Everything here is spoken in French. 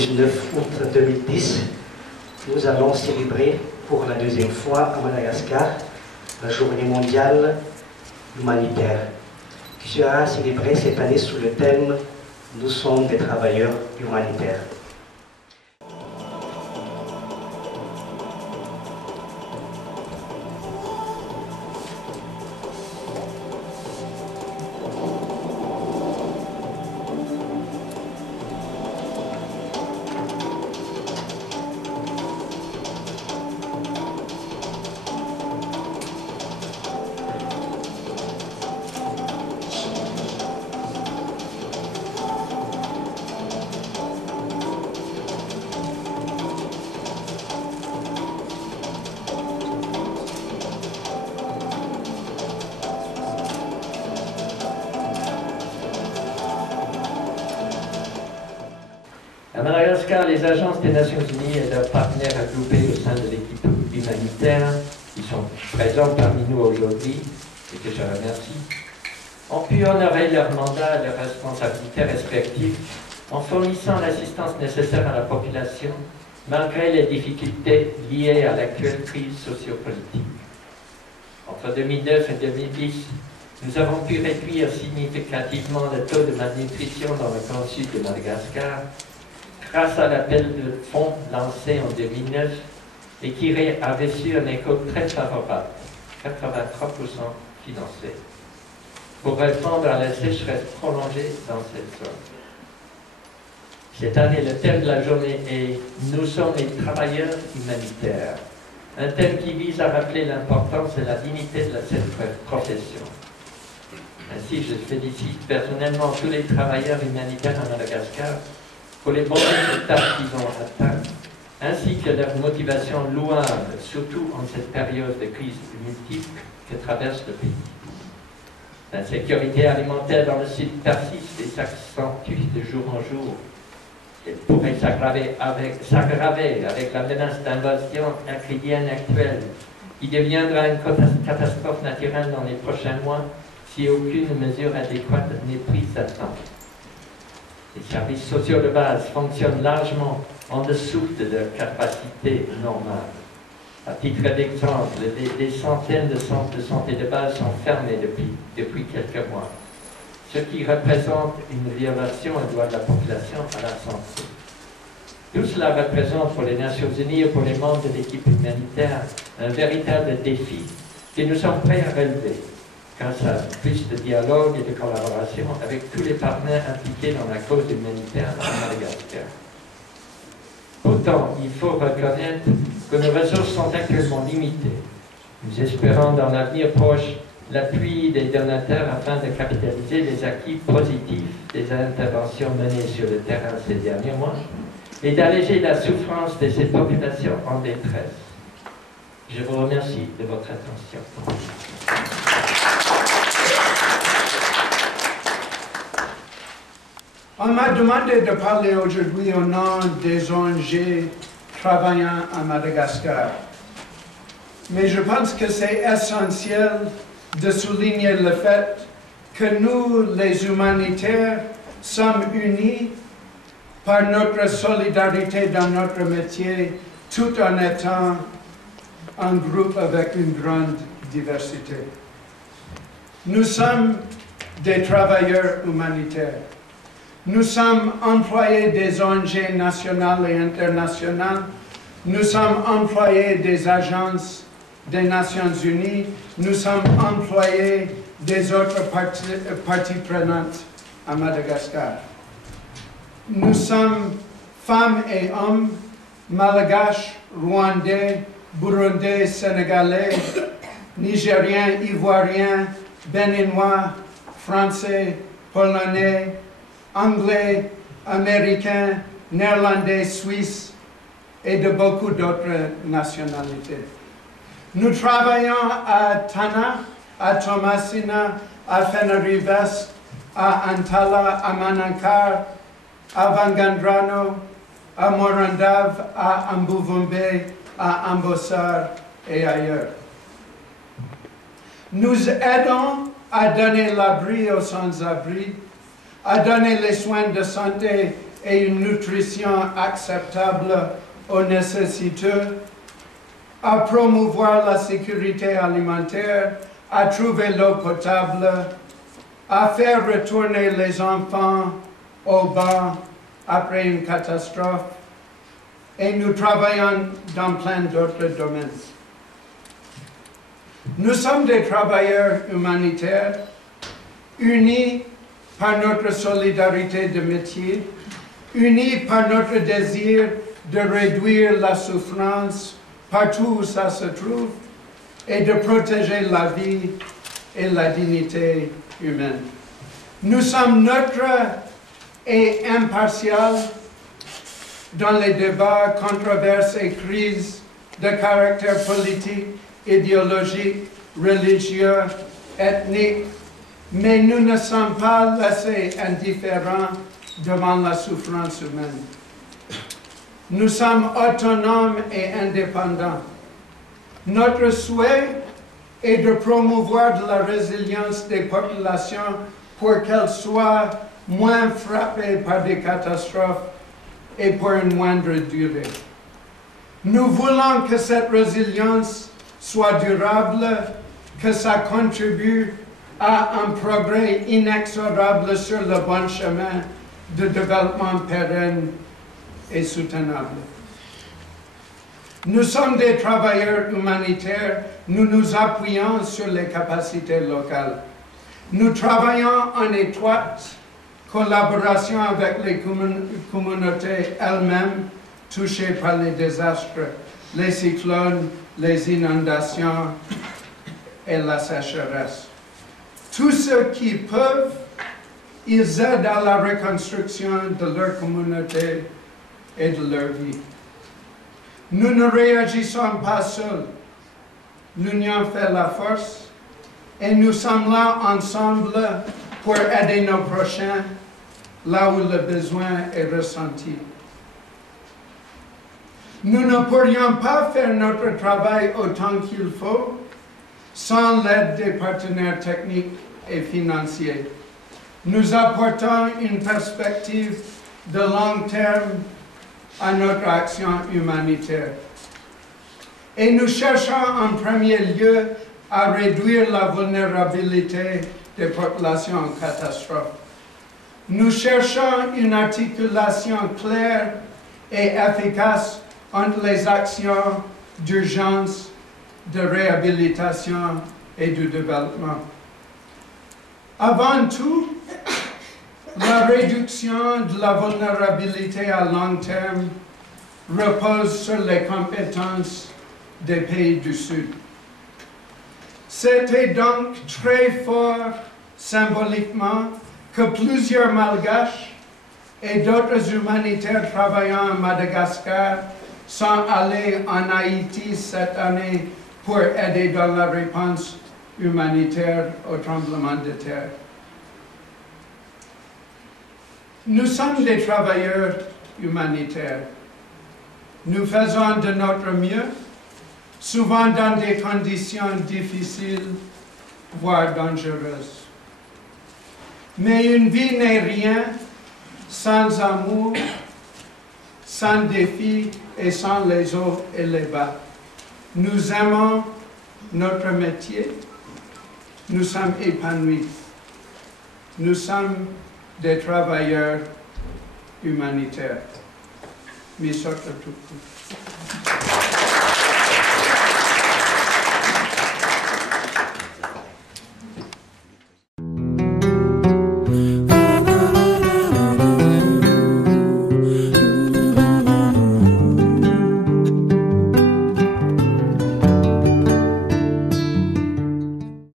19 août 2010, nous allons célébrer pour la deuxième fois à Madagascar la journée mondiale humanitaire, qui sera célébrée cette année sous le thème « Nous sommes des travailleurs humanitaires ». À Madagascar, les agences des Nations Unies et leurs partenaires regroupés au sein de l'équipe humanitaire, qui sont présents parmi nous aujourd'hui, et que je remercie, ont pu honorer leur mandat et leurs responsabilités respectives en fournissant l'assistance nécessaire à la population, malgré les difficultés liées à l'actuelle crise sociopolitique. Entre 2009 et 2010, nous avons pu réduire significativement le taux de malnutrition dans le grand sud de Madagascar, grâce à l'appel de fonds lancé en 2009 et qui avait su un écho très favorable, 83% financé, pour répondre à la sécheresse prolongée dans cette zone. Cette année, le thème de la journée est « Nous sommes les travailleurs humanitaires », un thème qui vise à rappeler l'importance et la dignité de cette profession. Ainsi, je félicite personnellement tous les travailleurs humanitaires à Madagascar pour les bons résultats qu'ils ont atteints, ainsi que leur motivation louable, surtout en cette période de crise multiple que traverse le pays. L'insécurité alimentaire dans le sud persiste et s'accentue de jour en jour. Elle pourrait s'aggraver avec la menace d'invasion acridienne actuelle, qui deviendra une catastrophe naturelle dans les prochains mois si aucune mesure adéquate n'est prise à temps. Les services sociaux de base fonctionnent largement en dessous de leur capacité normale. À titre d'exemple, des centaines de centres de santé de base sont fermés depuis quelques mois, ce qui représente une violation des droits de la population à la santé. Tout cela représente pour les Nations Unies et pour les membres de l'équipe humanitaire un véritable défi que nous sommes prêts à relever, grâce à plus de dialogue et de collaboration avec tous les partenaires impliqués dans la cause humanitaire à Madagascar. Pourtant, il faut reconnaître que nos ressources sont actuellement limitées. Nous espérons dans l'avenir proche l'appui des donateurs afin de capitaliser les acquis positifs des interventions menées sur le terrain ces derniers mois et d'alléger la souffrance de ces populations en détresse. Je vous remercie de votre attention. On m'a demandé de parler aujourd'hui au nom des ONG travaillant à Madagascar. Mais je pense que c'est essentiel de souligner le fait que nous, les humanitaires, sommes unis par notre solidarité dans notre métier, tout en étant un groupe avec une grande diversité. Nous sommes des travailleurs humanitaires. Nous sommes employés des ONG nationales et internationales. Nous sommes employés des agences des Nations Unies. Nous sommes employés des autres parties prenantes à Madagascar. Nous sommes femmes et hommes, malgaches, rwandais, burundais, sénégalais, nigériens, ivoiriens, béninois, français, polonais, anglais, américains, néerlandais, suisses et de beaucoup d'autres nationalités. Nous travaillons à Tana, à Tomasina, à Fenarives, à Antala, à Manankar, à Vangandrano, à Morandav, à Ambuvumbe, à Ambossar et ailleurs. Nous aidons à donner l'abri aux sans-abri, à donner les soins de santé et une nutrition acceptable aux nécessiteux, à promouvoir la sécurité alimentaire, à trouver l'eau potable, à faire retourner les enfants au banc après une catastrophe, et nous travaillons dans plein d'autres domaines. Nous sommes des travailleurs humanitaires, unis par notre solidarité de métier, unis par notre désir de réduire la souffrance partout où ça se trouve et de protéger la vie et la dignité humaine. Nous sommes neutres et impartials dans les débats, controverses et crises de caractère politique, idéologique, religieux, ethnique, mais nous ne sommes pas laissés indifférents devant la souffrance humaine. Nous sommes autonomes et indépendants. Notre souhait est de promouvoir de la résilience des populations pour qu'elles soient moins frappées par des catastrophes et pour une moindre durée. Nous voulons que cette résilience soit durable, que ça contribue à un progrès inexorable sur le bon chemin de développement pérenne et soutenable. Nous sommes des travailleurs humanitaires, nous nous appuyons sur les capacités locales. Nous travaillons en étroite collaboration avec les communautés elles-mêmes touchées par les désastres, les cyclones, les inondations et la sécheresse. Tous ceux qui peuvent, ils aident à la reconstruction de leur communauté et de leur vie. Nous ne réagissons pas seuls. L'union fait la force et nous sommes là ensemble pour aider nos prochains là où le besoin est ressenti. Nous ne pourrions pas faire notre travail autant qu'il faut sans l'aide des partenaires techniques et financiers. Nous apportons une perspective de long terme à notre action humanitaire. Et nous cherchons en premier lieu à réduire la vulnérabilité des populations en catastrophe. Nous cherchons une articulation claire et efficace entre les actions d'urgence, de réhabilitation et de développement. Avant tout, la réduction de la vulnérabilité à long terme repose sur les compétences des pays du Sud. C'était donc très fort symboliquement que plusieurs Malgaches et d'autres humanitaires travaillant à Madagascar sont allés en Haïti cette année pour aider dans la réponse humanitaire au tremblement de terre. Nous sommes des travailleurs humanitaires. Nous faisons de notre mieux, souvent dans des conditions difficiles, voire dangereuses. Mais une vie n'est rien sans amour, sans défis et sans les hauts et les bas. Nous aimons notre métier, nous sommes épanouis. Nous sommes des travailleurs humanitaires. Misotto tuku.